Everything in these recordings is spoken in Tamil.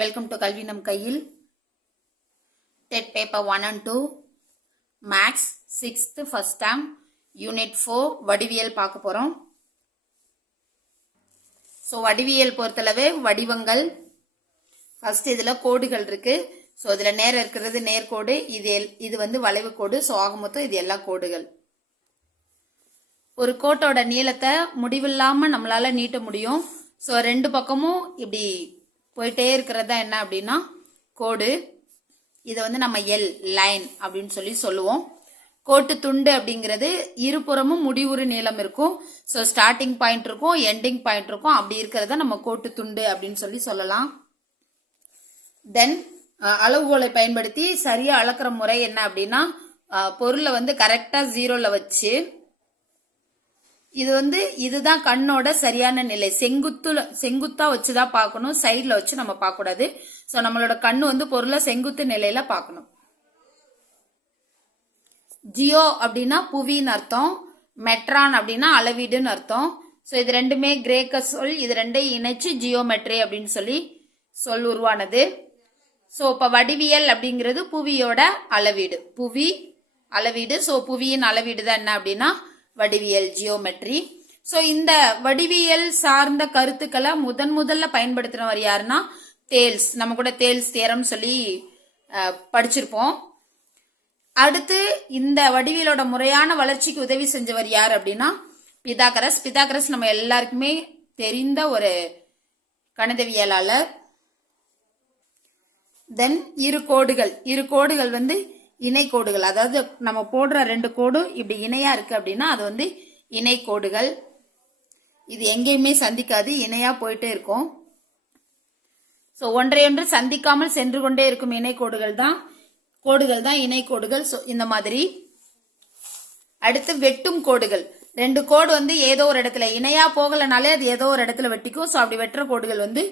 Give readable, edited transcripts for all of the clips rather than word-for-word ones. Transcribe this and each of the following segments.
வெல்கம் டு கல்வி நம் கையில். TET paper 1 and 2 maths 6th first term unit 4 வடிவியல் பார்க்க போறோம். ஸோ வடிவியல் பொறுத்தளவு வடிவங்கள் ஃபர்ஸ்ட் இதுல கோடுகள் இருக்கு. ஸோ இதுல நேர் இருக்கிறது நேர்கோடு, இது வந்து வளைவு கோடு. ஸோ ஆக மொத்தம் இது எல்லா கோடுகள். ஒரு கோட்டோட நீளத்தை முடிவில்லாம நம்மளால நீட்ட முடியும். ஸோ ரெண்டு பக்கமும் இப்படி போயிட்டே இருக்கிறது தான் என்ன அப்படின்னா கோடு. இதை வந்து நம்ம லைன் அப்படின்னு சொல்லுவோம். கோட்டு துண்டு அப்படிங்கிறது இருபுறமும் முடிவுறு நீளம் இருக்கும். ஸோ ஸ்டார்டிங் பாயிண்ட் இருக்கும், எண்டிங் பாயிண்ட் இருக்கும். அப்படி இருக்கிறத நம்ம கோட்டு துண்டு அப்படின்னு சொல்லலாம். தென் அளவுகோலை பயன்படுத்தி சரியா அளக்கிற முறை என்ன அப்படின்னா பொருளை வந்து கரெக்டா ஜீரோல வச்சு, இது வந்து இதுதான் கண்ணோட சரியான நிலை. செங்குத்தா வச்சுதான் பார்க்கணும், சைட்ல வச்சு நம்ம பார்க்க கூடாது. சோ நம்மளோட கண்ணு வந்து பொருளை செங்குத்து நிலையில பார்க்கணும். ஜியோ அப்படின்னா புவின்னு அர்த்தம், மெட்ரான் அப்படின்னா அளவீடுன்னு அர்த்தம். சோ இது ரெண்டுமே கிரேக்க சொல். இது ரெண்டையும் இணைச்சு ஜியோமெட்ரி அப்படின்னு சொல் உருவானது. சோ இப்ப வடிவியல் அப்படிங்கிறது புவியோட அளவீடு, புவி அளவீடு. சோ புவியின் அளவீடு தான் என்ன அப்படின்னா வடிவியல், ஜியோமெட்ரி. சோ இந்த வடிவியல் சார்ந்த கருத்துக்களை முதல்ல பயன்படுத்தினவர் யாருன்னா தேல்ஸ். நம்ம கூட தேல்ஸ் தியரம் சொல்லி படிச்சிருப்போம். அடுத்து இந்த வடிவியலோட முறையான வளர்ச்சிக்கு உதவி செஞ்சவர் யார் அப்படின்னா பிதாகரஸ். பிதாகரஸ் நம்ம எல்லாருக்குமே தெரிந்த ஒரு கணிதவியலாளர். தென் இரு கோடுகள் வந்து இணை கோடுகள். அதாவது நம்ம போடுற ரெண்டு கோடும் இப்படி இணையா இருக்கு அப்படின்னா அது வந்து இணை கோடுகள். இது எங்கேயுமே சந்திக்காது, இணையா போயிட்டே இருக்கும். சோ ஒன்றையொன்று சந்திக்காமல் சென்று கொண்டே இருக்கும் இணை கோடுகள் தான் இணை கோடுகள். இந்த மாதிரி. அடுத்து வெட்டும் கோடுகள். ரெண்டு கோடு வந்து ஏதோ ஒரு இடத்துல இணையா போகலனாலே அது ஏதோ ஒரு இடத்துல வெட்டிக்கும். சோ அப்படி வெட்டுற கோடுகள் வந்து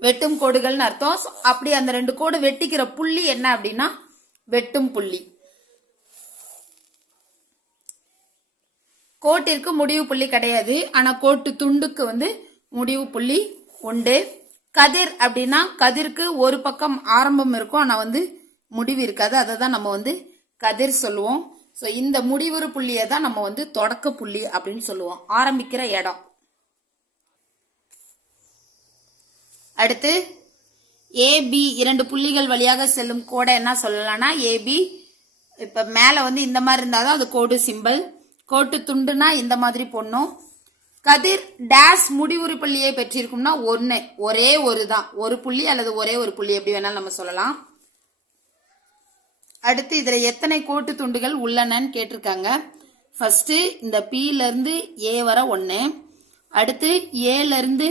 வெட்டும் கோடுகள்னு அர்த்தம். அப்படி அந்த ரெண்டு கோடு வெட்டிக்கிற புள்ளி என்ன அப்படின்னா வெட்டும் புள்ளி. கோட்டிற்கு முடிவு புள்ளி கிடையாது, ஆனா கோட்டு துண்டுக்கு வந்து முடிவு புள்ளி உண்டு. கதிர் அப்படின்னா கதிருக்கு ஒரு பக்கம் ஆரம்பம் இருக்கும், ஆனா வந்து முடிவு இருக்காது. அதை தான் நம்ம வந்து கதிர் சொல்லுவோம். சோ இந்த முடிவுறு புள்ளியை தான் நம்ம வந்து தொடக்க புள்ளி அப்படின்னு சொல்லுவோம், ஆரம்பிக்கிற இடம். அடுத்து ஏபி இரண்டு புள்ளிகள் வழியாக செல்லும் கோடை என்ன சொல்லலாம்னா ஏபி. இப்ப மேல வந்து இந்த மாதிரி இருந்தாதான் அது கோடு சிம்பிள். கோட்டு துண்டுனா இந்த மாதிரி போடணும். கதிர் டேஸ் முடிவுறு புள்ளியை பெற்றிருக்கும்னா ஒரே ஒரு புள்ளி அல்லது ஒரே ஒரு புள்ளி எப்படி வேணாலும் நம்ம சொல்லலாம். அடுத்து இதுல எத்தனை கோட்டு துண்டுகள் உள்ளனன்னு கேட்டிருக்காங்க. ஃபர்ஸ்ட் இந்த P-ல இருந்து A வர 1, அடுத்து A-ல இருந்து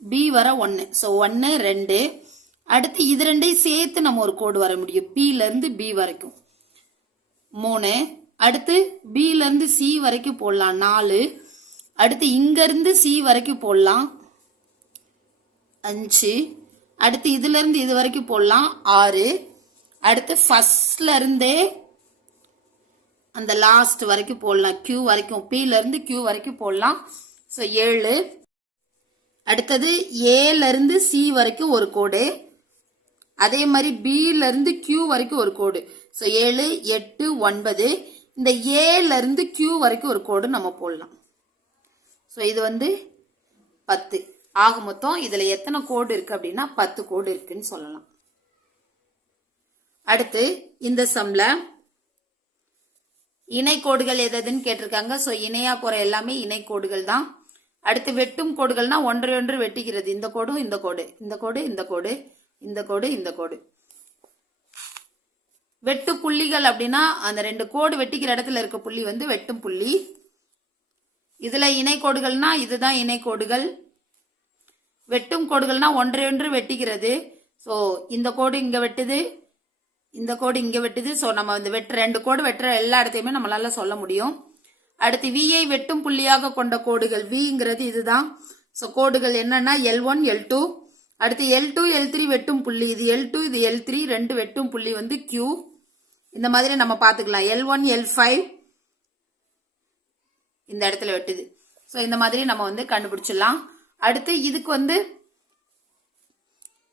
B வர 1. ஸோ 1 2. அடுத்து இது ரெண்டையும் சேர்த்து நம்ம ஒரு கோடு வர முடியும், P-ல இருந்து B வரைக்கும் 3. அடுத்து B-ல இருந்து C வரைக்கும் போடலாம் 4. அடுத்து இங்க இருந்து C வரைக்கும் போடலாம் 5. அடுத்து இதுல இருந்து இது வரைக்கும் போடலாம் 6. அடுத்து ஃபர்ஸ்ட்ல இருந்தே அந்த லாஸ்ட் வரைக்கும் போடலாம், Q வரைக்கும், P-ல இருந்து Q வரைக்கும் போடலாம். ஸோ 7. அடுத்தது A-ல இருந்து C வரைக்கும் ஒரு கோடு, அதே மாதிரி B-ல இருந்து Q வரைக்கும் ஒரு கோடு. ஸோ 7 8 9. இந்த A-ல இருந்து Q வரைக்கும் ஒரு கோடு நம்ம போடலாம். ஸோ இது வந்து 10. ஆக மொத்தம் இதுல எத்தனை கோடு இருக்கு அப்படின்னா 10 கோடு இருக்குன்னு சொல்லலாம். அடுத்து இந்த சம்ல இணை கோடுகள் எதுன்னு கேட்டிருக்காங்க. ஸோ இணையா போற எல்லாமே இணை கோடுகள் தான். அடுத்து வெட்டும் கோடுகள்னா ஒன்றையொன்று வெட்டிக்கிறது. இந்த கோடும் இந்த கோடு, இந்த கோடு இந்த கோடு, இந்த கோடு இந்த கோடு. வெட்டு புள்ளிகள் அப்படின்னா அந்த ரெண்டு கோடு வெட்டிக்கிற இடத்துல இருக்க புள்ளி வந்து வெட்டும் புள்ளி. இதுல இணை கோடுகள்னா இதுதான் இணை கோடுகள். வெட்டும் கோடுகள்னா ஒன்றையொன்று வெட்டிக்கிறது. ஸோ இந்த கோடு இங்க வெட்டுது, இந்த கோடு இங்க வெட்டுது. ஸோ நம்ம இந்த ரெண்டு கோடு வெட்டுற எல்லா இடத்தையுமே நம்மளால சொல்ல முடியும். அடுத்து V-ஐ வெட்டும் புள்ளியாக கொண்ட கோடுகள், V-ங்கிறது இதுதான். சோ கோடுகள் என்னன்னா L1 L2. அடுத்து L2 L3 வெட்டும் புள்ளி, இது L2 இது L3, ரெண்டு வெட்டும் புள்ளி வந்து Q. இந்த மாதிரி நம்ம பாத்துக்கலாம். L1 L5 இந்த இடத்துல வெட்டுது. சோ இந்த மாதிரி நம்ம வந்து கண்டுபிடிச்சிடலாம். அடுத்து இதுக்கு வந்து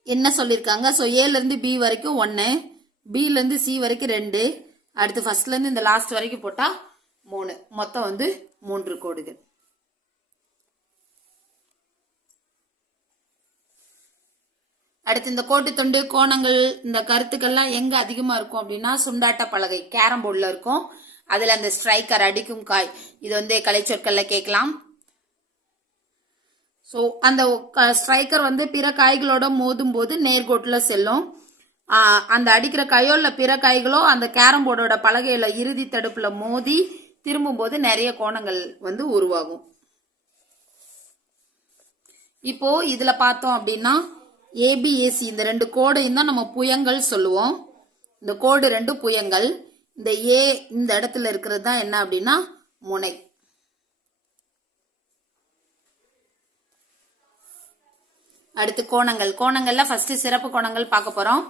என்ன சொல்லியிருக்காங்க? ஸோ ஏலேருந்து பி வரைக்கும் 1, பிலேருந்து சி வரைக்கும் 2, அடுத்து ஃபர்ஸ்ட்லேருந்து இந்த லாஸ்ட் வரைக்கும் போட்டால் 3, மொத்தம் வந்து 3 கோடுகள். அடுத்து இந்த கோட்டு துண்டு கோணங்கள் இந்த கருத்துக்கள்லாம் எங்க அதிகமா இருக்கும் அப்படின்னா சுண்டாட்ட பலகை கேரம் போர்டில் இருக்கும். அதுல அந்த ஸ்ட்ரைக்கர் அடிக்கும் காய் இது வந்து கலைச்சொற்கள்ல கேட்கலாம். ஸோ அந்த ஸ்ட்ரைக்கர் வந்து பிற காய்களோட மோதும் போது நேர்கோட்டில் செல்லும். அந்த அடிக்கிற காயோ இல்லை பிற காய்களோ அந்த கேரம் போர்டோட பலகையில இறுதி தடுப்புல மோதி திரும்பும் போது நிறைய கோணங்கள் வந்து உருவாகும். இப்போ இதுல பார்த்தோம் அப்படின்னா ஏபிஏசி இந்த 2 கோடையும் தான் நம்ம புயங்கள் சொல்லுவோம். இந்த கோடு 2 புயங்கள். இந்த ஏ இந்த இடத்துல இருக்கிறது தான் என்ன அப்படின்னா முனை. அடுத்து கோணங்கள். கோணங்கள்ல ஃபர்ஸ்ட் சிறப்பு கோணங்கள் பார்க்க போறோம்.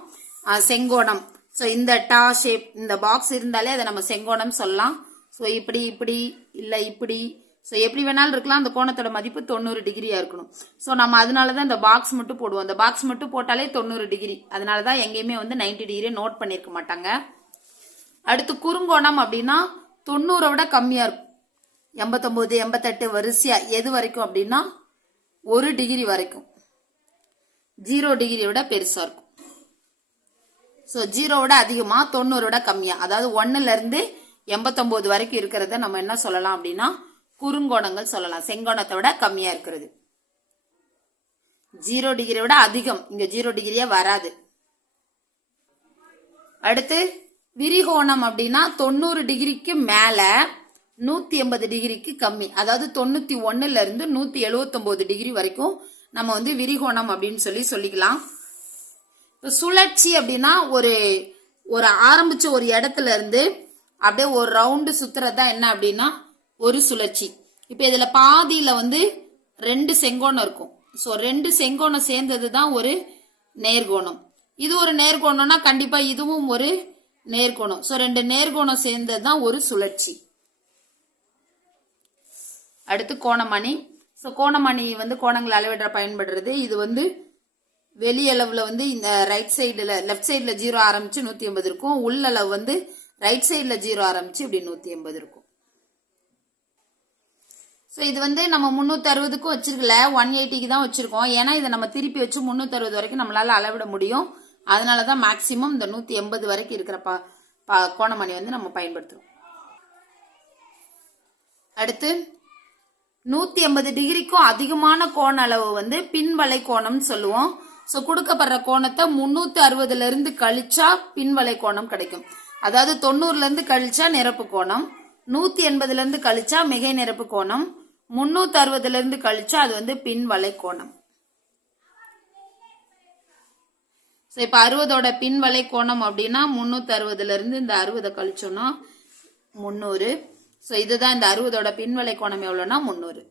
செங்கோணம். ஸோ இந்த டா ஷேப் இந்த பாக்ஸ் இருந்தாலே அதை நம்ம செங்கோணம் சொல்லலாம். ஸோ இப்படி இப்படி இல்லை இப்படி ஸோ எப்படி வேணாலும் இருக்கலாம். அந்த கோணத்தோட மதிப்பு 90 டிகிரியா இருக்கணும். ஸோ நம்ம அதனாலதான் இந்த பாக்ஸ் மட்டும் போடுவோம். அந்த பாக்ஸ் மட்டும் போட்டாலே 90 டிகிரி. அதனாலதான் எங்கேயுமே வந்து 90 டிகிரி நோட் பண்ணிருக்க மாட்டாங்க. அடுத்து குறுங்கோணம் அப்படின்னா 90 விட கம்மியா இருக்கும். 89, 88 வரிசையா எது வரைக்கும் அப்படின்னா 1 டிகிரி வரைக்கும். 0 டிகிரி விட பெருசா இருக்கும். ஸோ 0 விட அதிகமா 90 விட கம்மியா அதாவது 1ல இருந்து 89 வரைக்கும் இருக்கிறத நம்ம என்ன சொல்லலாம் அப்படின்னா குறுங்கோணங்கள் சொல்லலாம். செங்கோணத்தை விட கம்மியா இருக்கிறது. 0 டிகிரி விட அதிகம். இங்க 0 டிகிரியே வராது. அடுத்து விரிகோணம் அப்படின்னா 90 டிகிரிக்கு மேல 180 டிகிரிக்கு கம்மி. அதாவது 91ல இருந்து 179 டிகிரி வரைக்கும் நம்ம வந்து விரிகோணம் அப்படின்னு சொல்லிக்கலாம். சுழற்சி அப்படின்னா ஒரு ஆரம்பிச்ச ஒரு இடத்துல இருந்து அப்படியே ஒரு ரவுண்டு சுத்துறதா என்ன அப்படின்னா ஒரு சுழற்சி. இப்ப இதுல பாதியில வந்து 2 செங்கோணம் இருக்கும். ஸோ 2 செங்கோணம் சேர்ந்தது தான் ஒரு நேர்கோணம். இது ஒரு நேர்கோணம்னா கண்டிப்பா இதுவும் ஒரு நேர்கோணம். ஸோ 2 நேர்கோணம் சேர்ந்தது தான் ஒரு சுழற்சி. அடுத்து கோணமணி. ஸோ கோணமணி வந்து கோணங்களை அளவிட பயன்படுறது. இது வந்து வெளியளவுல வந்து இந்த ரைட் சைடுல லெஃப்ட் சைடுல 0 ஆரம்பிச்சு 180 இருக்கும். உள்ளளவு வந்து ரைட் சைடுல 0 ஆரம்பிச்சு இப்படி 180 இருக்கும். ஸோ இது வந்து நம்ம 360க்கும் வச்சிருக்கல 180க்கு தான் வச்சிருக்கோம். ஏன்னா இதை நம்ம திருப்பி வச்சு 360 வரைக்கும் நம்மளால அளவிட முடியும். அதனாலதான் மேக்சிமம் இந்த 180 வரைக்கும் இருக்கிற கோணமணி வந்து நம்ம பயன்படுத்துறோம். அடுத்து 180 டிகிரிக்கும் அதிகமான கோண அளவு வந்து பின்வளை கோணம் சொல்லுவோம். ஸோ கொடுக்கப்படுற கோணத்தை 360ல இருந்து கழிச்சா பின்வளை கோணம் கிடைக்கும். அதாவது 90ல இருந்து கழிச்சா நிரப்பு கோணம், 180ல இருந்து கழிச்சா மிகை நிரப்பு கோணம், 360ல இருந்து கழிச்சா அது வந்து பின்வளை கோணம். ஸோ இப்ப 60ஓட பின்வளை கோணம் அப்படின்னா 360ல இருந்து இந்த 60 கழிச்சோம்னா 300. ஸோ இதுதான் இந்த 60ஓட பின்வளை கோணம் எவ்வளோன்னா 300.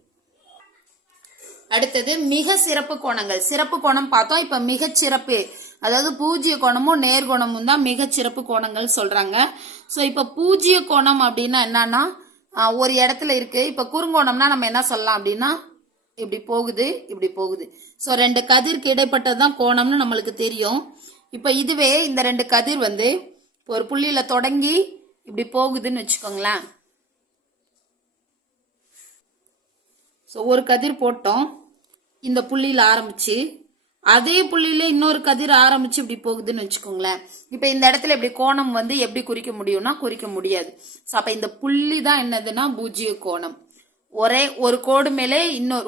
அடுத்தது மிக சிறப்பு கோணங்கள். சிறப்பு கோணம் பார்த்தோம். இப்ப மிகச்சிறப்பு அதாவது பூஜ்ய கோணமும் நேர்கோணமும் தான் மிகச்சிறப்பு கோணங்கள் சொல்றாங்க. ஸோ இப்ப பூஜ்ய கோணம் அப்படின்னா என்னன்னா ஒரு இடத்துல இருக்கு. இப்ப குறுங்கோணம்னா நம்ம என்ன சொல்லலாம் அப்படின்னா இப்படி போகுது இப்படி போகுது. ஸோ 2 கதிருக்கு இடைப்பட்டதுதான் கோணம்னு நம்மளுக்கு தெரியும். இப்ப இதுவே இந்த 2 கதிர் வந்து ஒரு புள்ளியில தொடங்கி இப்படி போகுதுன்னு வச்சுக்கோங்களேன். ஸோ ஒரு கதிர் போட்டோம் இந்த புள்ளியில ஆரம்பிச்சு, அதே புள்ளியில இன்னொரு கதிர் ஆரம்பிச்சு இப்படி போகுதுன்னு வச்சுக்கோங்களேன். இப்ப இந்த இடத்துல இப்படி கோணம் வந்து எப்படி குறிக்க முடியும்னா குறிக்க முடியாது. ஸோ அப்ப இந்த புள்ளி தான் என்னதுன்னா பூஜ்ய கோணம். ஒரே ஒரு கோடு மேலே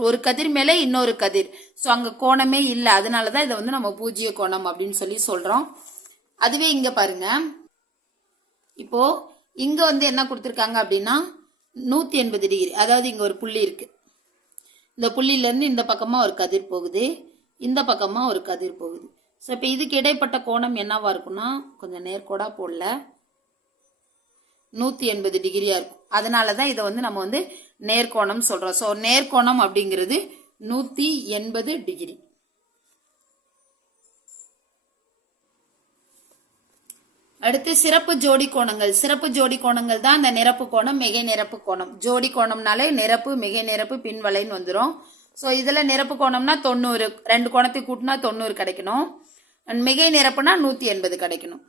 ஒரு கதிர் மேலே இன்னொரு கதிர். ஸோ அங்க கோணமே இல்லை. அதனாலதான் இதை வந்து நம்ம பூஜ்ய கோணம் அப்படின்னு சொல்றோம். அதுவே இங்க பாருங்க. இப்போ இங்க வந்து என்ன கொடுத்திருக்காங்க அப்படின்னா 180 டிகிரி. அதாவது இங்க ஒரு புள்ளி இருக்கு. இந்த புள்ளியில இருந்து இந்த பக்கமா ஒரு கதிர் போகுது, இந்த பக்கமா ஒரு கதிர் போகுது. ஸோ இப்ப இதுக்கு இடைப்பட்ட கோணம் என்னவா இருக்கும்னா கொஞ்சம் நேர்கோடா போடல 180 டிகிரியா இருக்கும். அதனாலதான் இதை வந்து நம்ம வந்து நேர்கோணம் சொல்றோம். ஸோ நேர்கோணம் அப்படிங்கிறது 180 டிகிரி. அடுத்து சிறப்பு ஜோடி கோணங்கள். சிறப்பு ஜோடி கோணங்கள் தான் இந்த நிரப்பு கோணம் மிகை நிரப்பு கோணம். ஜோடி கோணம்னாலே நிரப்பு மிகை நிரப்பு பின்வளைன்னு வந்துடும். ஸோ இதில் நிரப்பு கோணம்னா 90, 2 கோணத்தை கூட்டினா 90 கிடைக்கணும். மிகை நிரப்புனா 180 கிடைக்கணும்.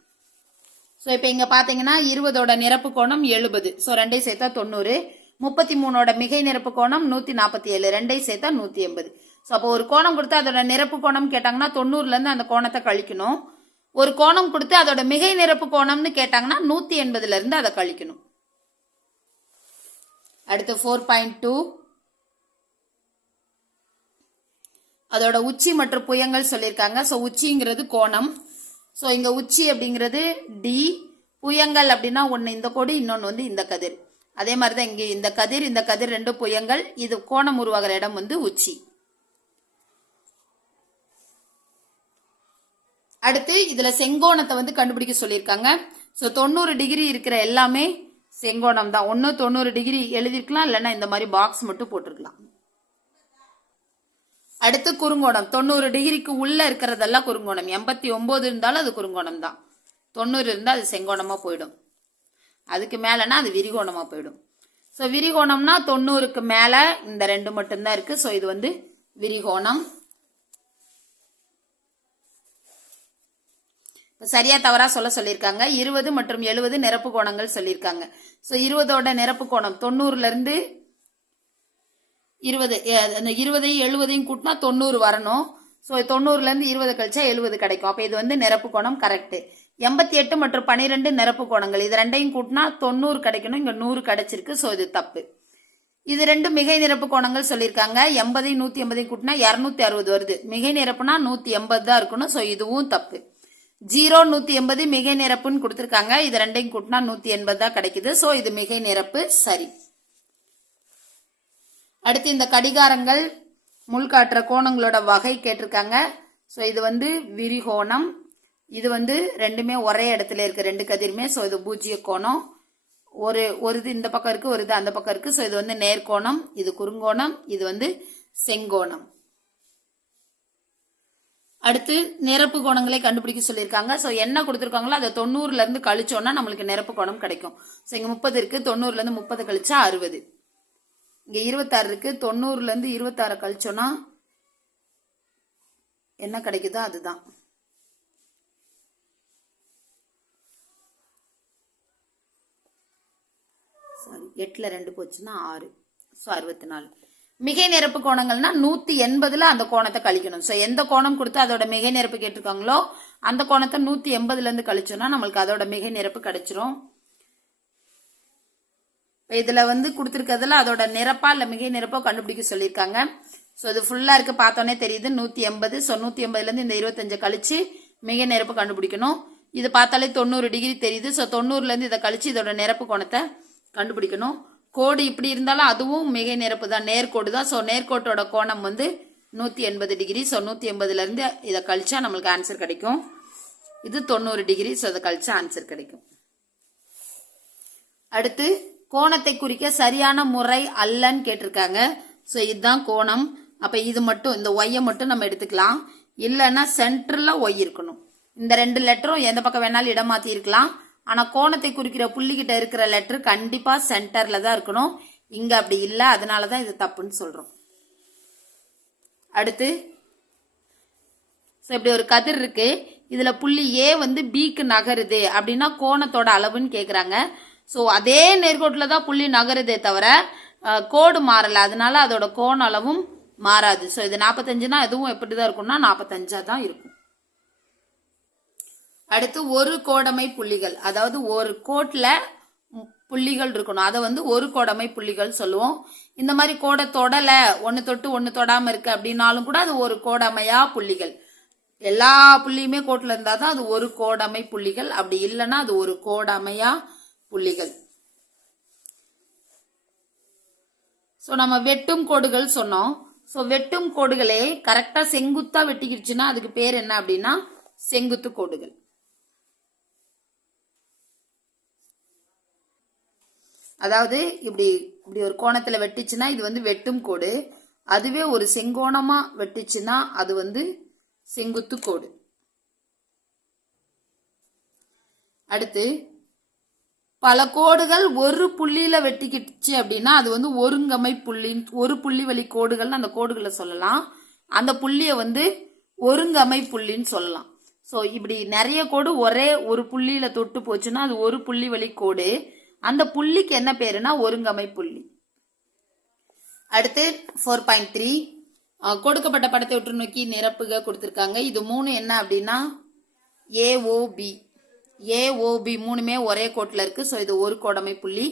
ஸோ இப்போ இங்கே பார்த்தீங்கன்னா 20ஓட நிரப்பு கோணம் 70, ஸோ ரெண்டையும் சேர்த்தா 90. 33ஓட மிகை நிரப்பு கோணம் 147, ரெண்டையும் சேர்த்தா 180. ஸோ அப்போ ஒரு கோணம் கொடுத்து அதோட நிரப்பு கோணம் கேட்டாங்கன்னா 90லேருந்து அந்த கோணத்தை கழிக்கணும். ஒரு கோணம் கொடுத்து அதோட மிகை நிரப்பு கோணம்னு கேட்டாங்கன்னா 180லேருந்து அதை கழிக்கணும். அடுத்து 4.2 அதோட உச்சி மற்றும் புயங்கள் சொல்லியிருக்காங்க. ஸோ உச்சிங்கிறது கோணம். ஸோ இங்க உச்சி அப்படிங்கிறது டி, புயங்கள் அப்படின்னா ஒன்று இந்த கோடு, இன்னொன்று வந்து இந்த கதிர். அதே மாதிரி தான் இங்கே இந்த கதிர் 2 புயங்கள், இது கோணம் உருவாகிற இடம் வந்து உச்சி. அடுத்து இதுல செங்கோணத்தை வந்து கண்டுபிடிக்க சொல்லியிருக்காங்க. ஸோ 90 டிகிரி இருக்கிற எல்லாமே செங்கோணம் தான். ஒன்று 90 டிகிரி எழுதிருக்கலாம், இல்லைன்னா இந்த மாதிரி பாக்ஸ் மட்டும் போட்டிருக்கலாம். அடுத்து குறுங்கோணம். 90 டிகிரிக்கு உள்ள இருக்கிறதெல்லாம் குறுங்கோணம். 89 இருந்தாலும் அது குறுங்கோணம் தான். 90 இருந்தால் அது செங்கோணமா போயிடும். அதுக்கு மேலனா அது விரிகோணமா போயிடும். ஸோ விரிகோணம்னா 90க்கு மேல இந்த 2 மட்டும்தான் இருக்கு. ஸோ இது வந்து விரிகோணம். சரியா தவறா சொல்லியிருக்காங்க. 20 மற்றும் 70 நிரப்பு கோணங்கள் சொல்லியிருக்காங்க. ஸோ 20ஓட நிரப்பு கோணம் 90லேருந்து 20, 20ஐயும் 70ஐயும் கூட்டினா 90 வரணும். ஸோ 90லேருந்து 20 கழிச்சா 70 கிடைக்கும். அப்போ இது வந்து நிரப்பு கோணம் கரெக்ட். 88 மற்றும் 12 நிரப்பு கோணங்கள், இது ரெண்டையும் கூட்டினா 90 கிடைக்கணும். இங்க 100 கிடைச்சிருக்கு. ஸோ இது தப்பு. இது 2 மிகை நிரப்பு கோணங்கள் சொல்லியிருக்காங்க. 80 180 கூட்டினா 260 வருது. மிகை நிரப்புனா 180 தான் இருக்கணும். ஸோ இதுவும் தப்பு. 0 180 மிகை நிரப்புன்னு கொடுத்துருக்காங்க. இது ரெண்டையும் கூட்டினா 180 தான் கிடைக்குது. ஸோ இது மிகை நிரப்பு சரி. அடுத்து இந்த கடிகாரங்கள் முள்காட்டுற கோணங்களோட வகை கேட்டிருக்காங்க. ஸோ இது வந்து விரிகோணம். இது வந்து ரெண்டுமே ஒரே இடத்துல இருக்கு, 2 கதிருமே. ஸோ இது பூஜ்ஜிய கோணம். ஒரு இது இந்த பக்கம் இருக்கு, ஒரு இது அந்த பக்கம் இருக்கு. ஸோ இது வந்து நேர்கோணம், இது குறுங்கோணம், இது வந்து செங்கோணம். அடுத்து நிரப்பு கோணங்களை கண்டுபிடிக்க சொல்லியிருக்காங்க. ஸோ என்ன கொடுத்துருக்காங்களோ அதை 90லேருந்து கழிச்சோன்னா நம்மளுக்கு நிரப்பு கோணம் கிடைக்கும். ஸோ இங்கே 30 இருக்கு, 90லேருந்து 30 கழிச்சா 60. இங்க 26 இருக்கு, 90லேருந்து 26 கழிச்சோன்னா என்ன கிடைக்குதோ அதுதான். சாரி, 8ல் 2 போச்சுன்னா 6. ஸோ 64. மிகை நிரப்பு கோணங்கள்னா 180ல அந்த கோணத்தை கழிக்கணும். ஸோ எந்த கோணம் கொடுத்து அதோட மிகை நிரப்பு கேட்டிருக்காங்களோ அந்த கோணத்தை 180லேருந்து கழிச்சோம்னா நம்மளுக்கு அதோட மிகை நிரப்பு கிடைச்சிரும். இதுல வந்து கொடுத்துருக்கிறதுல அதோட நிரப்பா இல்ல மிகை நிரப்போ கண்டுபிடிக்க சொல்லியிருக்காங்க. ஸோ இது ஃபுல்லா இருக்கு, பார்த்தோன்னே தெரியுது 180. ஸோ 180லேருந்து இந்த 25 கழிச்சு மிகை நிரப்பு கண்டுபிடிக்கணும். இது பார்த்தாலே 90 டிகிரி தெரியுது. ஸோ 90லேருந்து இதை கழிச்சு இதோட நிரப்பு கோணத்தை கண்டுபிடிக்கணும். கோடு இப்படி இருந்தாலும் அதுவும் மிகை நிரப்பு தான், நேர்கோடு தான். ஸோ நேர்கோட்டோட கோணம் வந்து 180 டிகிரி. ஸோ 180லேருந்து இதை கழிச்சா நம்மளுக்கு ஆன்சர் கிடைக்கும். இது 90 டிகிரி. ஸோ இதை கழிச்சா ஆன்சர் கிடைக்கும். அடுத்து கோணத்தை குறிக்க சரியான முறை அல்லன்னு கேட்டிருக்காங்க. ஸோ இதுதான் கோணம். அப்ப இது மட்டும், இந்த ஒய்யை மட்டும் நம்ம எடுத்துக்கலாம். இல்லைன்னா சென்டர்ல ஒய் இருக்கணும். இந்த 2 லெட்டரும் எந்த பக்கம் வேணாலும் இடம் மாத்தி இருக்கலாம். ஆனா கோணத்தை குறிக்கிற புள்ளிக்கிட்ட இருக்கிற லெட்டர் கண்டிப்பா சென்டர்ல தான் இருக்கணும். இங்க அப்படி இல்லை, அதனாலதான் இது தப்புன்னு சொல்றோம். அடுத்து இப்படி ஒரு கதிர் இருக்கு, இதுல புள்ளி ஏ வந்து பிக்கு நகருது அப்படின்னா கோணத்தோட அளவுன்னு கேக்குறாங்க. ஸோ அதே நேர்கோட்டில் தான் புள்ளி நகருதே தவிர கோடு மாறல, அதனால அதோட கோண அளவும் மாறாது. ஸோ இது 45னா இதுவும் எப்படிதான் இருக்கும்னா 45ஆ தான் இருக்கும். அடுத்து ஒரு கோடமை புள்ளிகள், அதாவது ஒரு கோட்ல புள்ளிகள் இருக்கணும், அதை வந்து ஒரு கோடமை புள்ளிகள் சொல்லுவோம். இந்த மாதிரி கோடை தொடல, ஒன்னு தொட்டு ஒன்னு தொடாம இருக்கு அப்படின்னாலும் கூட அது ஒரு கோடமையா புள்ளிகள். எல்லா புள்ளியுமே கோட்ல இருந்தா தான் அது ஒரு கோடமை புள்ளிகள். அப்படி இல்லைன்னா அது ஒரு கோடமையா புள்ளிகள். ஸோ நம்ம வெட்டும் கோடுகள் சொன்னோம். ஸோ வெட்டும் கோடுகளே கரெக்டா செங்குத்தா வெட்டிக்கிடுச்சுன்னா அதுக்கு பேர் என்ன அப்படின்னா செங்குத்து கோடுகள். அதாவது இப்படி ஒரு கோணத்துல வெட்டிச்சுன்னா இது வந்து வெட்டும் கோடு. அதுவே ஒரு செங்கோணமா வெட்டிச்சுன்னா அது வந்து செங்குத்து கோடு. அடுத்து பல கோடுகள் ஒரு புள்ளியில வெட்டிக்கிடுச்சு அப்படின்னா அது வந்து ஒருங்கமை புள்ளி, ஒரு புள்ளி வழி கோடுகள் அந்த கோடுகளை சொல்லலாம். அந்த புள்ளிய வந்து ஒருங்கமை புள்ளின்னு சொல்லலாம். ஸோ இப்படி நிறைய கோடு ஒரே ஒரு புள்ளியில தொட்டு போச்சுன்னா அது ஒரு புள்ளி வழி கோடு. அந்த புள்ளிக்கு என்ன பேருனா ஒருங்கமை புள்ளி. அடுத்து 4.3 கொடுக்கப்பட்ட படத்தை உற்று நோக்கி நிரப்புக கொடுத்திருக்காங்க. இது 3 என்ன அப்படின்னா ஏஓபி. ஏஓபி மூணுமே ஒரே கோட்டில் இருக்கு. ஸோ இது ஒரு கோடமை புள்ளி.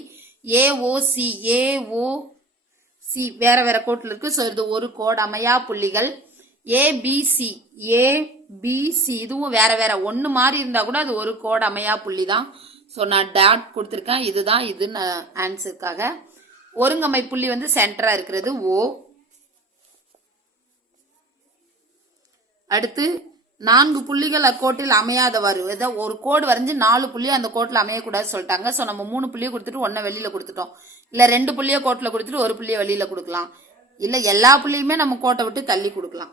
ஏஓசி, ஏஓசி வேற வேற கோட்டில் இருக்கு. ஸோ இது ஒரு கோடமையா புள்ளிகள். ஏபிசி, ஏபிசி இதுவும் வேற வேற ஒன்று மாதிரி இருந்தா கூட அது ஒரு கோடமையா புள்ளி தான். ஸோ நான் டாட் கொடுத்துருக்கேன். இதுதான் இது ஆன்சருக்காக. ஒருங்கமை புள்ளி வந்து சென்டரா இருக்கிறது ஓ. அடுத்து 4 புள்ளிகள் அக்கோட்டில் அமையாதவாறு, ஒரு கோடு வரைஞ்சு 4 புள்ளி அந்த கோட்டில் அமையக்கூடாது சொல்லிட்டாங்க. ஸோ நம்ம 3 புள்ளியை கொடுத்துட்டு 1 வெளியில கொடுத்துட்டோம். இல்ல 2 புள்ளியை கோட்டில் கொடுத்துட்டு 1 புள்ளியை வெளியில கொடுக்கலாம். இல்ல எல்லா புள்ளியுமே நம்ம கோட்டை விட்டு தள்ளி கொடுக்கலாம்.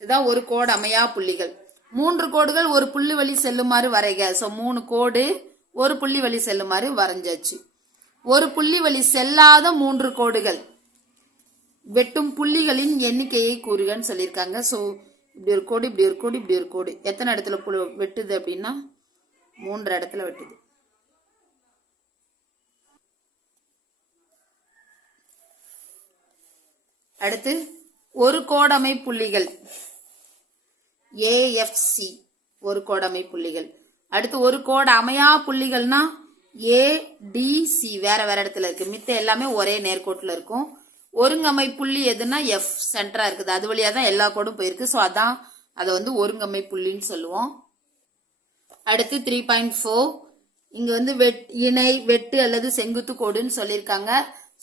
இதுதான் ஒரு கோடு அமையா புள்ளிகள். 3 கோடுகள் ஒரு புள்ளி வழி செல்லுமாறு வரைக. ஸோ 3 கோடு ஒரு புள்ளி வழி செல்லுமாறு வரைஞ்சாச்சு. ஒரு புள்ளி வழி செல்லாத 3 கோடுகள் வெட்டும் புள்ளிகளின் எண்ணிக்கையை கூறுகன்னு சொல்லியிருக்காங்க. ஸோ இப்படி ஒரு கோடு, இப்படி ஒரு கோடு, இப்படி ஒரு கோடு எத்தனை இடத்துல வெட்டுது அப்படின்னா 3 இடத்துல வெட்டுது. அடுத்து ஒரு கோடமை புள்ளிகள் ஏஎஃப்சி, ஒரு கோடமை புள்ளிகள். அடுத்து ஒரு கோடு அமையா புள்ளிகள்னா ஏடிசி வேற வேற இடத்துல இருக்கு. மித்த எல்லாமே ஒரே நேர்கோட்டில் இருக்கும். ஒருங்கமை புள்ளி எதுனா எஃப் சென்டரா இருக்குது. அது வழியா தான் எல்லா கோடும் போயிருக்கு. ஸோ அதான் அதை வந்து ஒருங்கமை புள்ளின்னு சொல்லுவோம். அடுத்து 3.4 இங்க வந்து இணை, வெட்டு அல்லது செங்குத்து கோடுன்னு சொல்லியிருக்காங்க.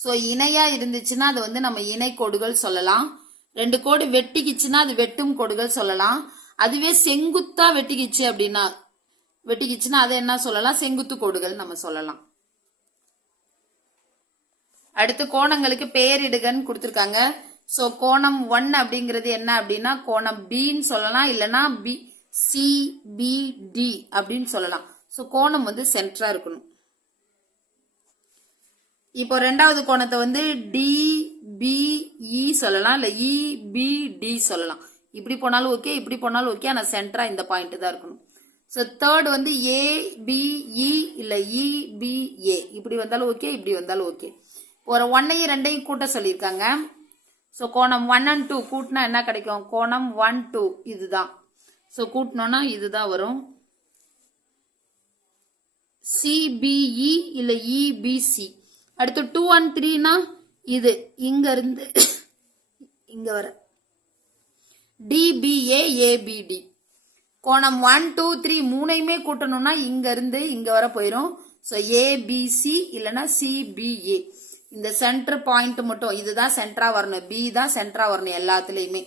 ஸோ இணையா இருந்துச்சுன்னா அது வந்து நம்ம இணை கோடுகள் சொல்லலாம். 2 கோடு வெட்டிக்கிச்சுன்னா அது வெட்டும் கோடுகள் சொல்லலாம். அதுவே செங்குத்தா வெட்டிக்கிச்சுன்னா அதை என்ன சொல்லலாம், செங்குத்து கோடுகள் நம்ம சொல்லலாம். அடுத்து கோணங்களுக்கு பெயரிடுகன்னு கொடுத்திருக்காங்க. ஸோ கோணம் 1 அப்படிங்கிறது என்ன அப்படின்னா கோணம் பின்னு சொல்லலாம். இல்லைன்னா சிபிடி அப்படின்னு சொல்லலாம். ஸோ கோணம் வந்து சென்டரா இருக்கணும். இப்போ 2வது கோணத்தை வந்து டிபிஇ சொல்லலாம், இல்ல இபிடி சொல்லலாம். இப்படி போனாலும் ஓகே, இப்படி போனாலும் ஓகே. ஆனா சென்டரா இந்த பாயிண்ட் தான் இருக்கணும். ஸோ 3rd வந்து ஏபிஇ இல்ல இபிஏ, இப்படி வந்தாலும் ஓகே, இப்படி வந்தாலும் ஓகே. ஒரு 1ஐயும் 2ஐயும் கூட்ட சொல்லியிருக்காங்க. ஸோ கோணம் 1 and 2 கூட்டினா என்ன கிடைக்கும், கோணம் 1, 2 இதுதான். ஸோ கூட்டினோம்னா இதுதான் வரும். சிபிஇ இல்ல இபிசி. அடுத்து 2 and 3னா இது இங்க இருந்து இங்க வர டிபிஏ ஏபிடி. கோணம் 1, 2, 3 மூணையுமே கூட்டணும்னா இங்க இருந்து இங்க வர போயிடும். ஸோ ஏபிசி இல்லைன்னா சிபிஏ. இந்த சென்டர் பாயிண்ட் மட்டும் இதுதான் சென்டரா வரணும், பி தான் சென்டரா வரணும் எல்லாத்துலயுமே.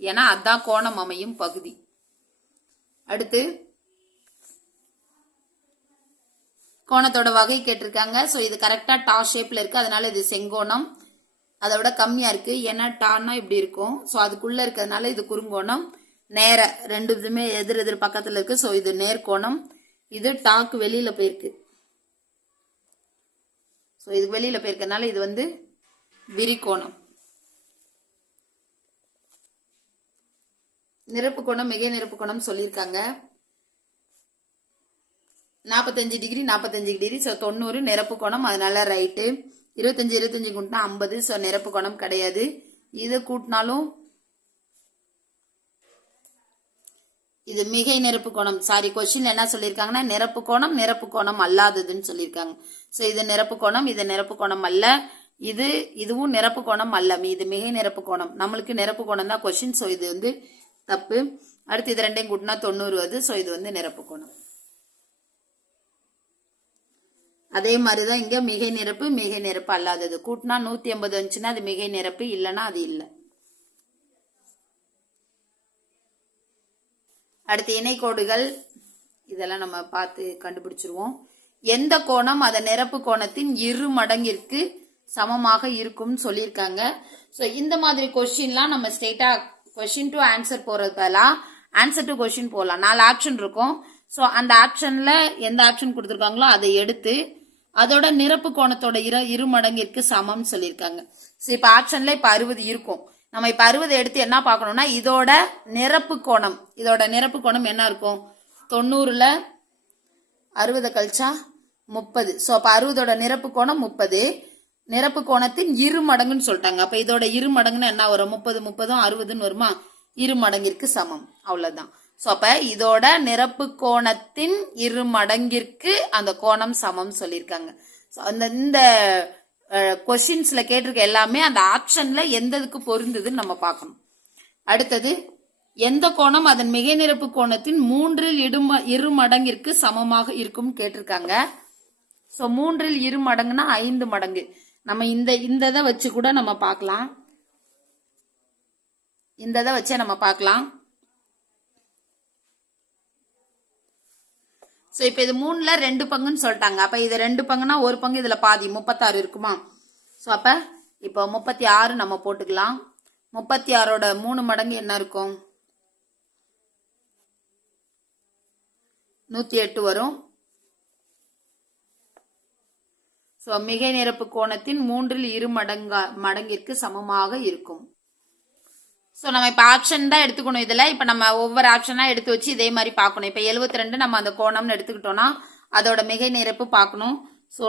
ஏன்னா அதான் கோணம் அமையும் பகுதி. அடுத்து கோணத்தோட வகை கேட்டிருக்காங்க. ஸோ இது கரெக்டா டா ஷேப்ல இருக்கு, அதனால இது செங்கோணம். அதை விட கம்மியா இருக்கு, ஏன்னா டான்னா இப்படி இருக்கும். ஸோ அதுக்குள்ள இருக்கிறதுனால இது குறுங்கோணம். நேர 2 இதுமே எதிர் எதிர் பக்கத்துல இருக்கு. ஸோ இது நேர்கோணம். இது டாக்கு வெளியில போயிருக்கு. ஸோ இது வெளியில போயிருக்கனால இது வந்து விரிகோணம். நிரப்பு கோணம், மிகை நிரப்பு கோணம் சொல்லியிருக்காங்க. 45 டிகிரி 45 டிகிரி. ஸோ 90 நிரப்பு கோணம், அதனால ரைட்டு. 25 கூட்டினா 50. ஸோ நிரப்பு கோணம் கிடையாது. இது கூட்டினாலும் இது மிகை நிரப்பு கோணம். சாரி, கொஸ்டின்ல என்ன சொல்லியிருக்காங்கன்னா நிரப்பு கோணம் அல்லாததுன்னு சொல்லியிருக்காங்க. ஸோ இது நிரப்பு கோணம், இது நிரப்பு கோணம் அல்ல. இதுவும் நிரப்பு கோணம் அல்ல, இது மிகை நிரப்பு கோணம். நம்மளுக்கு நிரப்பு கோணம் தான் கொஸ்டின். ஸோ இது வந்து தப்பு. அடுத்து இது 2ஐயும் கூட்டினா 90 வருது. ஸோ இது வந்து நிரப்பு கோணம். அதே மாதிரிதான் இங்க மிகை நிரப்பு அல்லாதது. கூட்டினா 180 வந்துச்சுன்னா அது மிகை நிரப்பு, இல்லைன்னா அது இல்லை. அடுத்து இணைக்கோடுகள், இதெல்லாம் நம்ம பார்த்து கண்டுபிடிச்சிருவோம். எந்த கோணம் அதன் நிரப்பு கோணத்தின் 2 மடங்கிற்கு சமமாக இருக்கும்னு சொல்லியிருக்காங்க. ஸோ இந்த மாதிரி கொஸ்டின்லாம் நம்ம ஸ்ட்ரெயிட்டா கொஸ்டின் டு ஆன்சர் போறது பதிலா ஆன்சர் டு கொஸ்டின் போகலாம். 4 ஆப்ஷன் இருக்கும். ஸோ அந்த ஆப்ஷன்ல எந்த ஆப்ஷன் கொடுத்துருக்காங்களோ அதை எடுத்து அதோட நிரப்பு கோணத்தோட இரு மடங்கிற்கு சமம் சொல்லியிருக்காங்க. ஸோ இப்போ ஆப்ஷன்ல இப்போ 60 இருக்கும். நம்ம இப்போ 60 எடுத்து என்ன பார்க்கணும்னா இதோட நிரப்பு கோணம் என்ன இருக்கும்? 90ல 60 கழிச்சா 30. ஸோ அப்போ 60ஓட நிரப்பு கோணம் 30. நிரப்பு கோணத்தின் இரு மடங்குன்னு சொல்லிட்டாங்க. அப்ப இதோட இரு மடங்குன்னு என்ன வரும்? 30 30 60ன்னு வருமா? இரு மடங்கிற்கு சமம். அவ்வளவுதான். சோ அப்ப இதோட நிரப்பு கோணத்தின் இரு மடங்கிற்கு அந்த கோணம் சமம் சொல்லியிருக்காங்க. இந்த கொஸ்டின்ஸ்ல கேட்டிருக்க எல்லாமே அந்த ஆப்ஷன்ல எந்ததுக்கு பொருந்ததுன்னு நம்ம பார்க்கணும். அடுத்தது எந்த கோணம் அதன் மிகை நிரப்பு கோணத்தின் 3 இரு மடங்கிற்கு சமமாக இருக்கும் கேட்டிருக்காங்க. சோ 3 இரு மடங்குனா 5 மடங்கு. நம்ம இந்த வச்சு கூட நம்ம பார்க்கலாம். இந்த வச்சே நம்ம பார்க்கலாம். சோ இப்ப இது 3ல 2 பங்குன்னு சொல்லிட்டாங்க. அப்ப இது 2 பங்குனா ஒரு பங்கு இதுல பாதி 36 இருக்குமா? சோ அப்ப இப்போ 36 நம்ம போட்டுக்கலாம். 36ஓட 3 மடங்கு என்ன இருக்கும்? 108 வரும். சோ மிகை நிரப்பு கோணத்தின் 3 இரு மடங்கிற்கு சமமாக இருக்கும். சோ நம்ம இப்ப ஆப்ஷன் தான் எடுத்துக்கணும். இதுல இப்ப நம்ம ஒவ்வொரு ஆப்ஷனா எடுத்து வச்சு இதே மாதிரி பார்க்கணும். இப்ப 72 நம்ம அந்த கோணம்னு எடுத்துக்கிட்டோம்னா அதோட மிகை நிரப்பு பார்க்கணும். சோ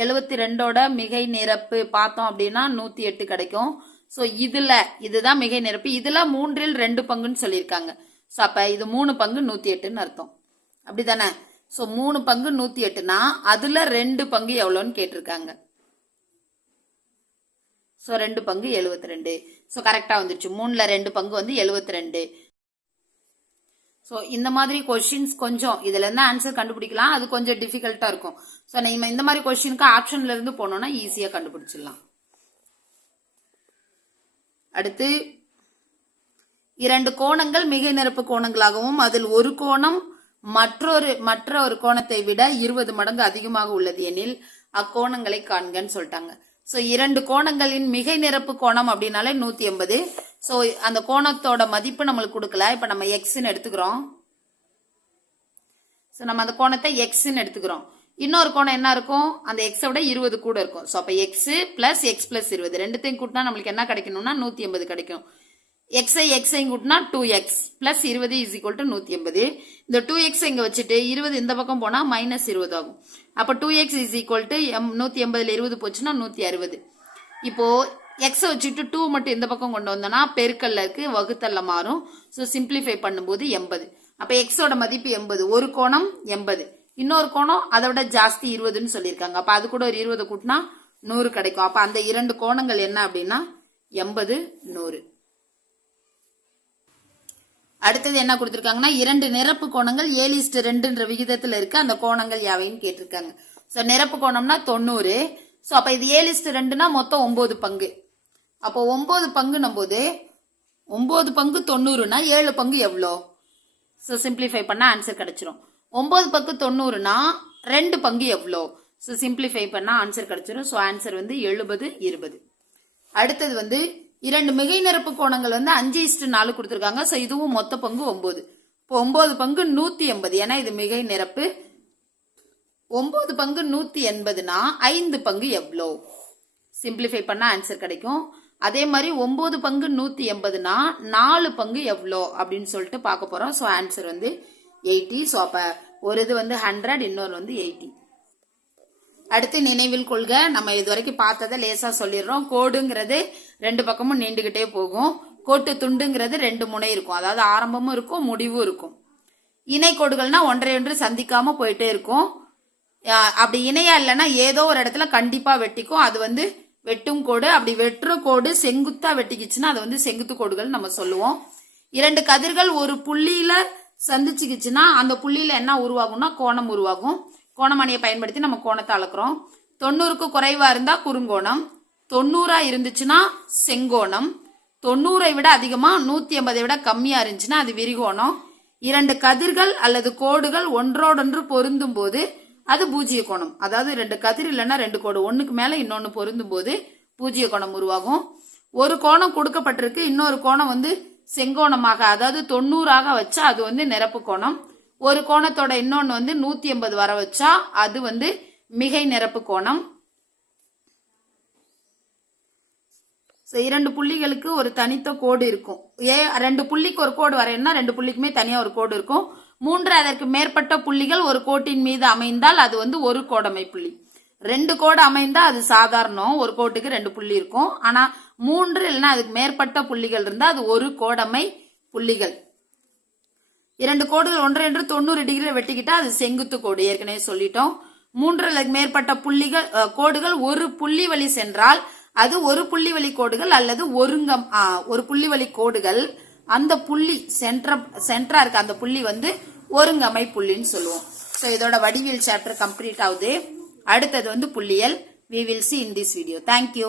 72ஓட மிகை நிரப்பு பார்த்தோம் அப்படின்னா 108 கிடைக்கும். சோ இதுதான் மிகை நிரப்பு. இதுல 3ல் 2 பங்குன்னு சொல்லியிருக்காங்க. சோ அப்ப இது 3 பங்கு 108ன்னு அர்த்தம். அப்படிதானே? சோ 3 பங்கு 108னா அதுல 2 பங்கு எவ்வளவுன்னு கேட்டிருக்காங்க. சோ 2 பங்கு 72. சோ கரெக்டா வந்துருச்சு. 3ல 2 பங்கு வந்து 72. சோ இந்த மாதிரி கொஸ்டின்ஸ் கொஞ்சம் இதுல இருந்து ஆன்சர் கண்டுபிடிக்கலாம். அது கொஞ்சம் டிஃபிகல்ட்டா இருக்கும். சோ நம்ம இந்த மாதிரி கொஸ்டினுக்கு ஆப்ஷன்ல இருந்து போனோம்னா ஈஸியா கண்டுபிடிச்சிடலாம். அடுத்து 2 கோணங்கள் மிகை நிரப்பு கோணங்களாகவும் அதில் ஒரு கோணம் மற்ற ஒரு கோணத்தை விட 20 மடங்கு அதிகமாக உள்ளது எனில் அக்கோணங்களை காண்கன்னு சொல்லிட்டாங்க. சோ 2 கோணங்களின் மிகை நிரப்பு கோணம் அப்படின்னாலே 180. சோ அந்த கோணத்தோட மதிப்பு நம்மளுக்கு கொடுக்கல. இப்ப நம்ம எக்ஸ்ன்னு எடுத்துக்கிறோம். சோ நம்ம அந்த கோணத்தை எக்ஸ்ன்னு எடுத்துக்கிறோம். இன்னொரு கோணம் என்ன இருக்கும்? அந்த எக்ஸை விட 20 கூட இருக்கும். சோ அப்ப எக்ஸ் பிளஸ் எக்ஸ் பிளஸ் 20 ரெண்டுத்தையும் கூட்டினா நம்மளுக்கு என்ன கிடைக்கணும்னா 180 கிடைக்கும். எக்ஸை கூட்டினா 2x plus 20 is equal to 180. இந்த 2x இங்க வச்சுட்டு 20 இந்த பக்கம் போனா மைனஸ் 20 ஆகும். அப்ப 2x இஸ் ஈக்குவல் டு 180ல 20 போச்சுன்னா 160. இப்போ எக்ஸை வச்சுட்டு 2 மட்டும் இந்த பக்கம் கொண்டு வந்தோம்னா பெருக்கல்ல இருக்கு, வகுத்தல்ல மாறும். ஸோ சிம்பிளிஃபை பண்ணும்போது 80. அப்ப எக்ஸோட மதிப்பு 80. ஒரு கோணம் 80, இன்னொரு கோணம் அதை விட ஜாஸ்தி 20ன்னு சொல்லியிருக்காங்க. அப்ப அது கூட ஒரு 20 கூட்டினா 100 கிடைக்கும். அப்ப அந்த 2 கோணங்கள் என்ன அப்படின்னா 80 100. அடுத்தது என்ன கொடுத்திருக்காங்கன்னா 2 நிரப்பு கோணங்கள் 7:2 விகிதத்துல இருக்கு. அந்த கோணங்கள் யாவைன்னு கேட்டிருக்காங்க. சோ நிரப்பு கோணம்னா 90. சோ அப்ப இது 7:2னா மொத்தம் 9 பங்கு. அப்போ 9 பங்குன்னும் போது 9 பங்கு 90னா 7 பங்கு எவ்வளோ? சோ சிம்பிளிஃபை பண்ணா ஆன்சர் கிடைச்சிரும். 9 பங்கு 90னா 2 பங்கு எவ்வளோ? சோ சிம்பிளிஃபை பண்ணா ஆன்சர் கிடைச்சிரும். சோ ஆன்சர் வந்து 70 20. அடுத்தது வந்து 2 மிகை நிரப்பு கோணங்கள் வந்து 5:4 கொடுத்திருக்காங்க. சோ இதுவும் மொத்த பங்கு 9. இப்போ 9 பங்கு 180. ஏன்னா இது மிகை நிரப்பு. 9 பங்கு 180னா 5 பங்கு எவ்வளோ? சிம்பிளிஃபை பண்ணா ஆன்சர் கிடைக்கும். அதே மாதிரி 9 பங்கு 180னா 4 பங்கு எவ்வளோ அப்படின்னு சொல்லிட்டு பார்க்க போறோம். சோ ஆன்சர் வந்து 80. சோ அப்ப ஒரு இது வந்து 100, இன்னொரு வந்து 80. அடுத்து நினைவில் கொள்க, நம்ம இது வரைக்கும் பார்த்ததை லேசா சொல்லிடுறோம். கோடுங்கிறது 2 பக்கமும் நீண்டுகிட்டே போகும். கோட்டு துண்டுங்கிறது 2 முனை இருக்கும். அதாவது ஆரம்பமும் இருக்கும், முடிவும் இருக்கும். இணை கோடுகள்னா ஒன்றை ஒன்று சந்திக்காம போயிட்டே இருக்கும். அப்படி இணையா இல்லைன்னா ஏதோ ஒரு இடத்துல கண்டிப்பா வெட்டிக்கும். அது வந்து வெட்டும் கோடு. அப்படி வெட்டுற கோடு செங்குத்தா வெட்டிக்குச்சுன்னா அது வந்து செங்குத்து கோடுகள் நம்ம சொல்லுவோம். 2 கதிர்கள் ஒரு புள்ளியில சந்திச்சுக்குச்சுன்னா அந்த புள்ளியில என்ன உருவாகும்னா கோணம் உருவாகும். கோணமணியை பயன்படுத்தி நம்ம கோணத்தை அளக்குறோம். 90க்கு குறைவா இருந்தா குறுங்கோணம், 90 இருந்துச்சுன்னா செங்கோணம், 90 விட அதிகமா 180 விட கம்மியா இருந்துச்சுன்னா அது விரிகோணம். 2 கதிர்கள் அல்லது கோடுகள் ஒன்றோடொன்று பொருந்தும் போது அது பூஜ்ய கோணம். அதாவது 2 கதிர் இல்லைன்னா 2 கோடு ஒண்ணுக்கு மேல இன்னொன்னு பொருந்தும் போது பூஜ்ய கோணம் உருவாகும். ஒரு கோணம் கொடுக்கப்பட்டிருக்கு, இன்னொரு கோணம் வந்து செங்கோணமாக அதாவது 90ஆக வச்சா அது வந்து நிரப்பு கோணம். ஒரு கோணத்தோட இன்னொன்னு வந்து 180 வர வச்சா அது வந்து மிகை நிரப்பு கோணம். இரண்டு புள்ளிகளுக்கு ஒரு தனித்த கோடு இருக்கும். ரெண்டு புள்ளிக்கு ஒரு கோடு வரையணும்னா ரெண்டு புள்ளிக்குமே தனியா ஒரு கோடு இருக்கும். 3 அதற்கு மேற்பட்ட புள்ளிகள் ஒரு கோட்டின் மீது அமைந்தால் அது வந்து ஒரு கோடமை புள்ளி. 2 கோடு அமைந்தா அது சாதாரணம், ஒரு கோட்டுக்கு 2 புள்ளி இருக்கும். ஆனா 3 இல்லைன்னா அதுக்கு மேற்பட்ட புள்ளிகள் இருந்தா அது ஒரு கோடமை புள்ளிகள். 2 கோடுகள் ஒன்றை 90 டிகிரியில் வெட்டிக்கிட்டா அது செங்குத்து கோடு, ஏற்கனவே சொல்லிட்டோம். 3 மேற்பட்ட புள்ளிகள் கோடுகள் ஒரு புள்ளி வழி சென்றால் அது ஒரு புள்ளி வழி கோடுகள் அல்லது ஒரு புள்ளி வழி கோடுகள். அந்த புள்ளி சென்டரா இருக்க அந்த புள்ளி வந்து ஒருங்கமை புள்ளின்னு சொல்லுவோம். சோ இதோட வடிவியல் சாப்டர் கம்ப்ளீட் ஆகுது. அடுத்தது வந்து புள்ளியல். We will see in this video. Thank you.